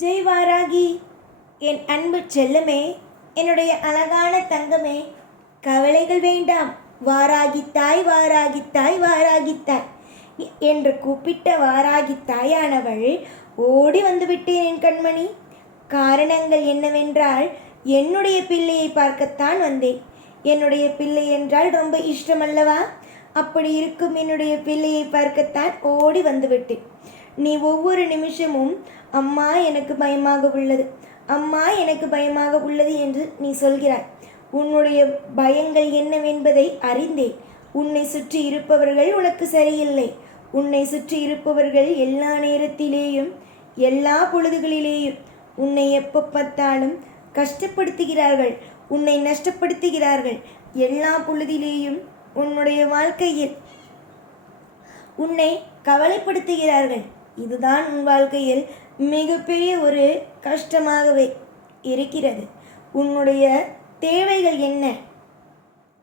ஜெய் வாராகி என் அன்பு செல்லமே என்னுடைய அழகான தங்கமே கவலைகள் வேண்டாம். வாராகி தாய் வாராகி தாய் என்று கூப்பிட்ட வாராகித்தாயானவள் ஓடி வந்துவிட்டேன் என் கண்மணி. காரணங்கள் என்னவென்றால் என்னுடைய பிள்ளையை பார்க்கத்தான் வந்தேன். என்னுடைய பிள்ளை என்றால் ரொம்ப இஷ்டமல்லவா? அப்படி இருக்கும் என்னுடைய பிள்ளையை பார்க்கத்தான் ஓடி வந்துவிட்டேன். நீ ஒவ்வொரு நிமிஷமும் அம்மா எனக்கு பயமாக உள்ளது. அம்மா எனக்கு பயமாக உள்ளது என்று நீ சொல்கிறாய். உன்னுடைய பயங்கள் என்னவென்பதை அறிந்தேன். உன்னை சுற்றி இருப்பவர்கள் உனக்கு சரியில்லை. உன்னை சுற்றி இருப்பவர்கள் எல்லா நேரத்திலேயும் எல்லா பொழுதுகளிலேயும் உன்னை எப்போ பார்த்தாலும் கஷ்டப்படுத்துகிறார்கள். உன்னை நஷ்டப்படுத்துகிறார்கள். எல்லா பொழுதிலேயும் உன்னுடைய வாழ்க்கையில் உன்னை கவலைப்படுத்துகிறார்கள். இதுதான் உன் வாழ்க்கையில் மிகப்பெரிய ஒரு கஷ்டமாகவே இருக்கிறது. உன்னுடைய தேவைகள் என்ன?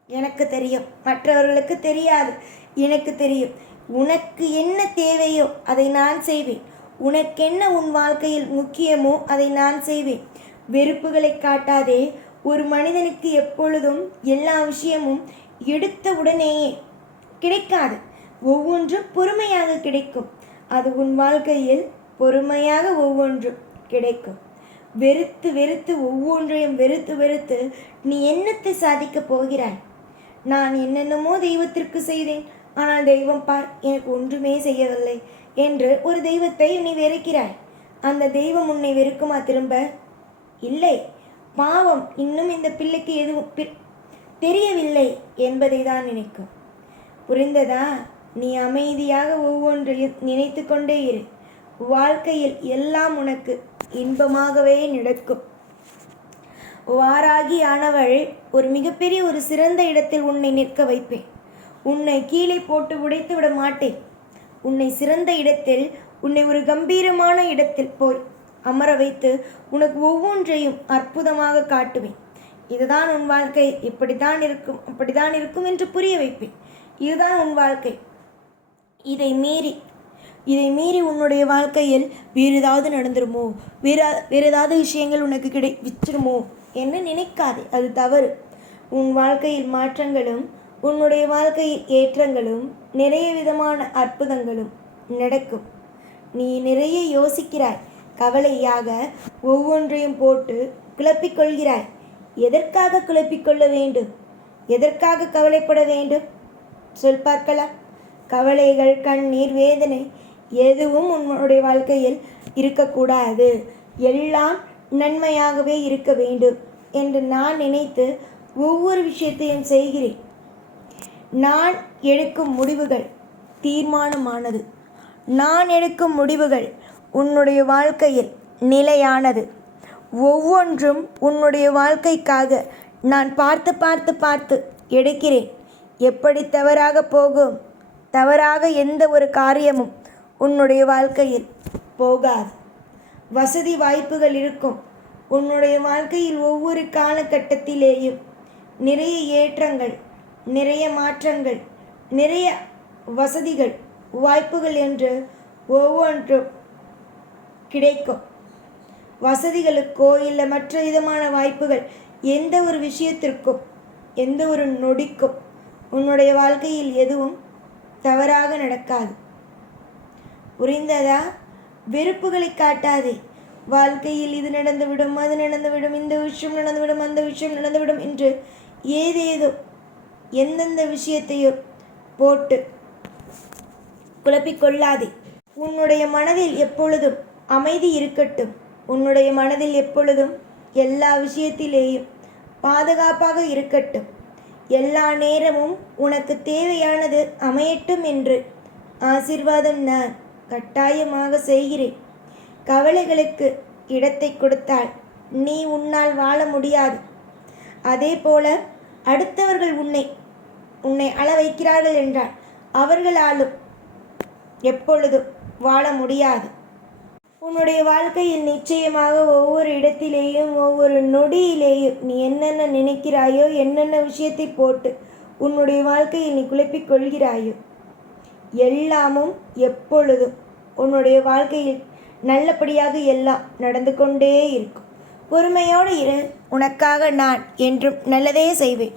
எனக்கு தெரியும். மற்றவர்களுக்கு தெரியாது. எனக்கு தெரியும். உனக்கு என்ன தேவையோ அதை நான் செய்வேன். உனக்கென்ன உன் வாழ்க்கையில் முக்கியமோ அதை நான் செய்வேன். வெறுப்புகளை காட்டாதே. ஒரு மனிதனுக்கு எப்பொழுதும் எல்லா விஷயமும் எடுத்த உடனேயே கிடைக்காது. ஒவ்வொன்றும் பொறுமையாக கிடைக்கும். அது உன் வாழ்க்கையில் பொறுமையாக ஒவ்வொன்றும் கிடைக்கும். வெறுத்து வெறுத்து ஒவ்வொன்றையும் வெறுத்து வெறுத்து நீ என்னத்தை சாதிக்கப் போகிறாய்? நான் என்னென்னமோ தெய்வத்திற்கு செய்தேன். ஆனால் தெய்வம் பார் எனக்கு ஒன்றுமே செய்யவில்லை என்று ஒரு தெய்வத்தை நீ வெறுக்கிறாய். அந்த தெய்வம் உன்னை வெறுக்குமா திரும்ப? இல்லை. பாவம் இன்னும் இந்த பிள்ளைக்கு எதுவும் பி- தெரியவில்லை என்பதை தான் நினைக்கும். புரிந்ததா? நீ அமைதியாக ஒவ்வொன்றையும் நினைத்து கொண்டே இரு. வாழ்க்கையில் எல்லாம் உனக்கு இன்பமாகவே நடக்கும். வாராகி ஆனவள் ஒரு மிகப்பெரிய ஒரு சிறந்த இடத்தில் உன்னை நிற்க வைப்பேன். உன்னை கீழே போட்டு உடைத்து விட மாட்டேன். உன்னை சிறந்த இடத்தில் உன்னை ஒரு கம்பீரமான இடத்தில் போய் அமர வைத்து உனக்கு ஒவ்வொன்றையும் அற்புதமாக காட்டுவேன். இதுதான் உன் வாழ்க்கை. இப்படித்தான் இருக்கும் அப்படித்தான் இருக்கும் என்று புரிய வைப்பேன். இதுதான் உன் வாழ்க்கை. இதை மீறி இதை மீறி உன்னுடைய வாழ்க்கையில் வேறு ஏதாவது நடந்துருமோ? வேற வேறு ஏதாவது விஷயங்கள் உனக்கு கிடை விச்சிருமோ? என்ன நினைக்காதே அது தவறு. உன் வாழ்க்கையில் மாற்றங்களும் உன்னுடைய வாழ்க்கையில் ஏற்றங்களும் நிறைய விதமான அற்புதங்களும் நடக்கும். நீ நிறைய யோசிக்கிறாய். கவலையாக ஒவ்வொன்றையும் போட்டு குழப்பிக்கொள்கிறாய் எதற்காக குழப்பிக்கொள்ள வேண்டும்? எதற்காக கவலைப்பட வேண்டும்? சொல் பார்க்கலாம். கவலைகள் கண்ணீர் வேதனை எதுவும் உன்னுடைய வாழ்க்கையில் இருக்கக்கூடாது. எல்லாம் நன்மையாகவே இருக்க வேண்டும் என்று நான் நினைத்து ஒவ்வொரு விஷயத்தையும் செய்கிறேன். நான் எடுக்கும் முடிவுகள் தீர்மானமானது. நான் எடுக்கும் முடிவுகள் உன்னுடைய வாழ்க்கையில் நிலையானது. ஒவ்வொன்றும் உன்னுடைய வாழ்க்கைக்காக நான் பார்த்து பார்த்து பார்த்து எடுக்கிறேன். எப்படி தவறாக போகும்? தவறாக எந்த ஒரு காரியமும் உன்னுடைய வாழ்க்கையில் போகாது. வசதி வாய்ப்புகள் இருக்கும். உன்னுடைய வாழ்க்கையில் ஒவ்வொரு காலகட்டத்திலேயும் நிறைய ஏற்றங்கள் நிறைய மாற்றங்கள் நிறைய வசதிகள் வாய்ப்புகள் என்று ஒவ்வொன்றும் கிடைக்கும். வசதிகளுக்கோ இல்லை மற்ற விதமான வாய்ப்புகள் எந்த ஒரு விஷயத்திற்கும் எந்த ஒரு நொடிக்கும் உன்னுடைய வாழ்க்கையில் எதுவும் தவறாக நடக்காது. புரிந்ததா? வெறுப்புகளை காட்டாதே. வாழ்க்கையில் இது நடந்துவிடும் அது நடந்துவிடும் இந்த விஷயம் நடந்துவிடும் அந்த விஷயம் நடந்துவிடும் என்று ஏதேதோ எந்தெந்த விஷயத்தையோ போட்டு குழப்பிக்கொள்ளாதே. உன்னுடைய மனதில் எப்பொழுதும் அமைதி இருக்கட்டும். உன்னுடைய மனதில் எப்பொழுதும் எல்லா விஷயத்திலேயும் பாதுகாப்பாக இருக்கட்டும். எல்லா நேரமும் உனக்கு தேவையானது அமையட்டும் என்று. ஆசிர்வாதம் நான் கட்டாயமாக செய்கிறேன். கவலைகளுக்கு இடத்தை கொடுத்தால் நீ உன்னால் வாழ முடியாது. அதே போல அடுத்தவர்கள் உன்னை உன்னை அள வைக்கிறார்கள் என்றால் அவர்களாலும் எப்பொழுதும் வாழ முடியாது. உன்னுடைய வாழ்க்கையில் நிச்சயமாக ஒவ்வொரு இடத்திலேயும் ஒவ்வொரு நொடியிலேயும் நீ என்னென்ன நினைக்கிறாயோ என்னென்ன விஷயத்தை போட்டு உன்னுடைய வாழ்க்கையில் நீ குழப்பிக் கொள்கிறாயோ எல்லாமும் எப்பொழுதும் உன்னுடைய வாழ்க்கையில் நல்லபடியாக எல்லாம் நடந்து கொண்டே இருக்கும். பொறுமையோடு இரு. உனக்காக நான் என்றும் நல்லதே செய்வேன்.